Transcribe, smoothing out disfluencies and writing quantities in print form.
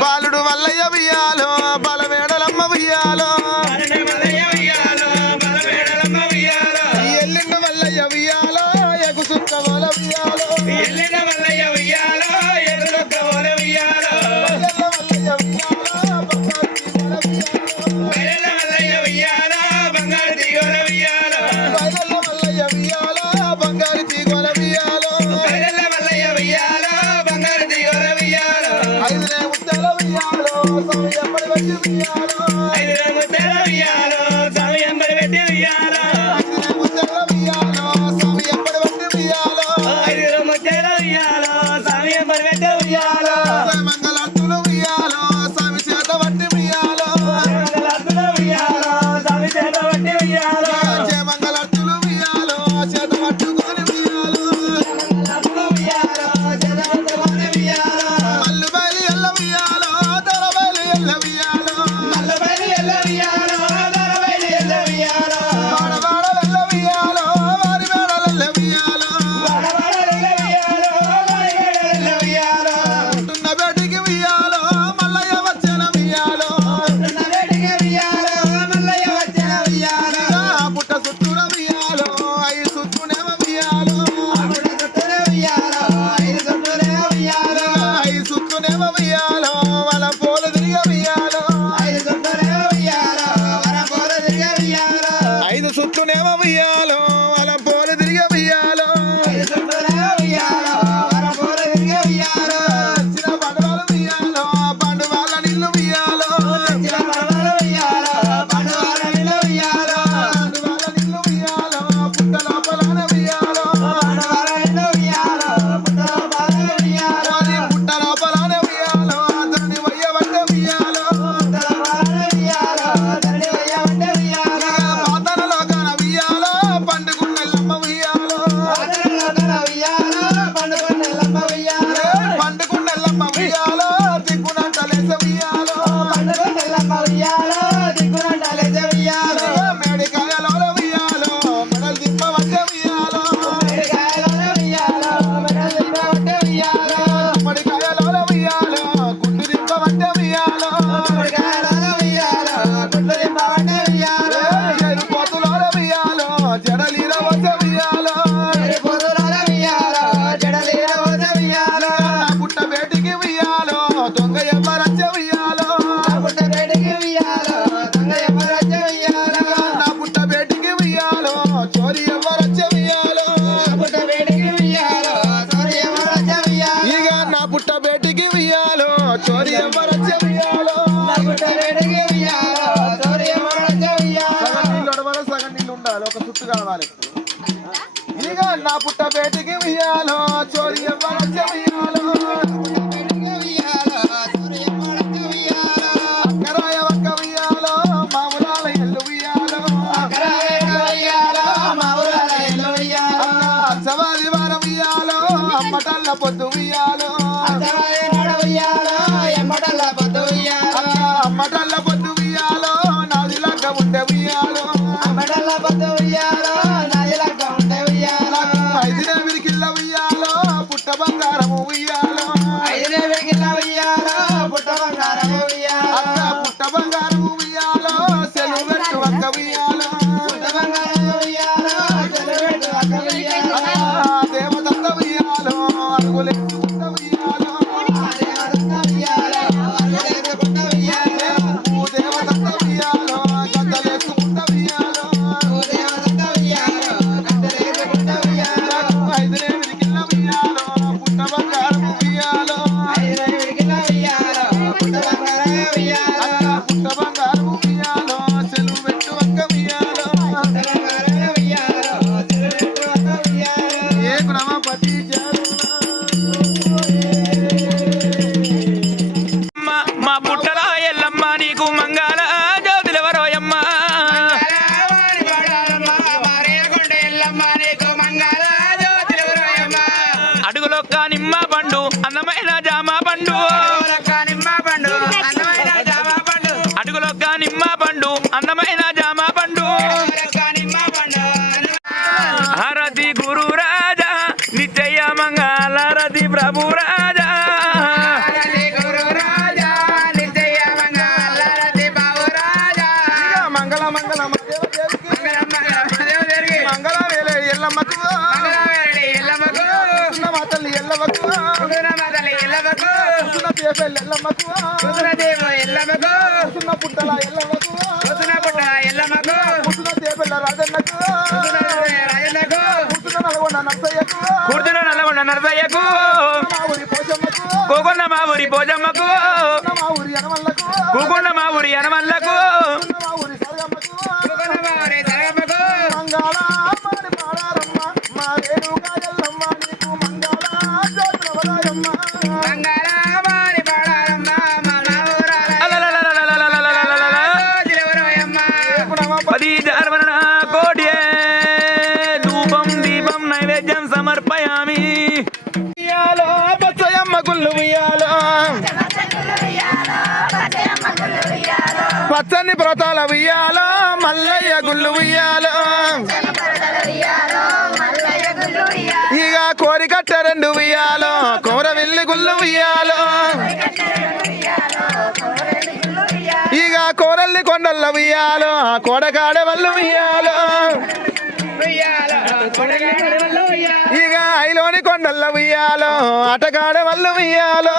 బాలుడు మల్లయ్య ఉయ్యాలో బలమేడలమ్మ ఉయ్యాలో ఎల్లిండ మల్లయ్య ఉయ్యాలో ఎగుసుక్క వల ఉయ్యాలో బంగారు తీగోల ఉయ్యాలో ఐదులే ముద్దల ఉయ్యాలో సమయం పెట్టి ఉయ్యాలో ఐదులే ముద్దల ఉయ్యాలో సమయం పెట్టి ఉయ్యాలో మంగళార్తులు ఉయ్యాలో స్వామి చేత పట్టి ఉయ్యాలో మంగళార్తులు ఉయ్యాలో చేత పట్టుకొని ఉయ్యాలో మల్లు బయలు ఎల్ల ఉయ్యాలో దొర బయలు ఎల్ల ఉయ్యాలో వాడవాడలు ఎల్ల ఉయ్యాలో వారి మేడలు ఎల్ల ఉయ్యాలో ఉంటున్న బేటికి ఉయ్యాలో మల్లయ్య వచ్చన ఉయ్యాలో పుట్ట చుట్టూర ఉయ్యాలో ఐదు చుట్టూనేమ ఉయ్యాలో ఐదు చుట్టూనేమ ఉయ్యాలో వాళ్ళ పోలు తిరిగి ఉయ్యాలో ఐదు చుట్టూనేమ ఉయ్యాలో వాళ్ళ పోలు తిరిగి ఉయ్యాలో వచ్చిన పండుగలు ఉయ్యాలో పండు వాళ్ళ నీళ్ళు ఉయ్యాలో పండు వాళ్ళ నీళ్ళు ఉయ్యాలో పుట్ట లోపలనే ఉయ్యాలో అది పుట్ట లోపలనే ఉయ్యాలో అతని వయ్యబట్టే ఉయ్యాలో పాతనలో కన ఉయ్యాలో పండుకున్నెల్లమ్మ ఉయ్యాలో పండుకున్నెల్లమ్మ ఉయ్యాలో దిక్కునంట లేసే ఉయ్యాలో మేడికాయలో ఉయ్యాలో మెడలు దిప్పవట్టే ఉయ్యాలో మడికాయలో ఉయ్యాలో గుండు దిప్పవట్టే ఉయ్యాలో ఎరుపోతులో ఉయ్యాలో జడలీర వచ్చే ఉయ్యాలో నా పుట్ట బేటికి ఉయ్యాలో దొంగ ఎవ్వరచ్చే ఉయ్యాలో నా పుట్ట బేటికి ఉయ్యాలో చోరీ ఎవ్వరచ్చే ఉయ్యాలో ఇక నా పుట్ట బేటికి ఉయ్యాలో చోరీ ఎవ్వరచ్చే ఉయ్యాలో సగం నీళ్ళు ఒడవాలి సగం నీళ్ళు ఉండాలి ఒక చుట్టు కావాలి ఇక నా పుట్ట బేటికి ఉయ్యాలో చోరీ ఎవ్వరచ్చే ఉయ్యాలో అక్కరాయ ఒక్క ఉయ్యాలో మామూలాల ఎల్లు ఉయ్యాలో సవాది వారం ఉయ్యాలో అమ్మటల్ల పొద్దు ఉయ్యాలో అమ్మటల్ల పొద్దు ఉయ్యాలో నాది లగ్గ ఉంటే ఉయ్యాలో ఐదునే విరికిల్ల ఉయ్యాలో పుట్ట బంగారము ఉయ్యాలో అక్క పుట్ట బంగారము ఉయ్యాలో సెలవు పెట్టు ఒక్క ఉయ్యాలో దేవదత్త ఉయ్యాలో అడుగులేసు ఉంట ఉయ్యాలో దేవదత్త ఉయ్యాలో గద్దలేసు ఉంట ఉయ్యాలో ఐదునే విరికిల్ల ఉయ్యాలో పుట్ట బంగారము ఉయ్యాలో పుట్ట బంగారము ఉయ్యాలో సెలవు పెట్టు ఒక్క ఉయ్యాలో ఏ బ్రహ్మపతి మా పుట్టల ఎల్లమ్మ నీకు మంగళ జ్యోతులెవరోయమ్మ అడుగులొక్క నిమ్మ పండు అందమైన జామ పండు అడుగులొక్క నిమ్మ పండు అందమైన జామ పండు హారతి గురు రాజా నిత్య మంగళ హారతి ప్రభు రాజా చేపల్ ఎల్లమ్మకు కూసున్న పుట్టల ఎల్లమ్మకు కూసున్న చేపల్ల రాజన్నకు కూసున్న నల్గొండ నర్సయ్యకు కూర్చున్న నల్లగొండ నరసయ్యకు మా ఊరి పోచమ్మకు కోకొండ మా ఊరి పోజమ్మకు మా ఊరి అనమల్లకు కూకొండ మా ఊరి అనమల్లకు మా ఊరి సరగమ్మకు మంగాళ మారి పాడారమ్మ మా రేణుకా ఎల్లమ్మ నీకు మంగాళ జాత్రవరాయమ్మ పది జార్వణ కోటి ధూపం దీపం నైవేద్యం సమర్పయామి ఉయ్యాలో బచ్చయమ్మ గుళ్ళు ఉయ్యాలో పచ్చని వ్రతాల ఉయ్యాలో మల్లయ్య గుళ్ళు ఉయ్యాలో ఇక కోరికట్ట రెండు ఉయ్యాలో కోరవెల్లి గుళ్ళు ఉయ్యాలో ఇక కోరల్లి కొండల్ల ఉయ్యాలో కోడకాడ వల్లు ఉయ్యాలో ఇక ఐలోని కొండల్ల ఉయ్యాలో ఆటగాడ వల్లు ఉయ్యాలో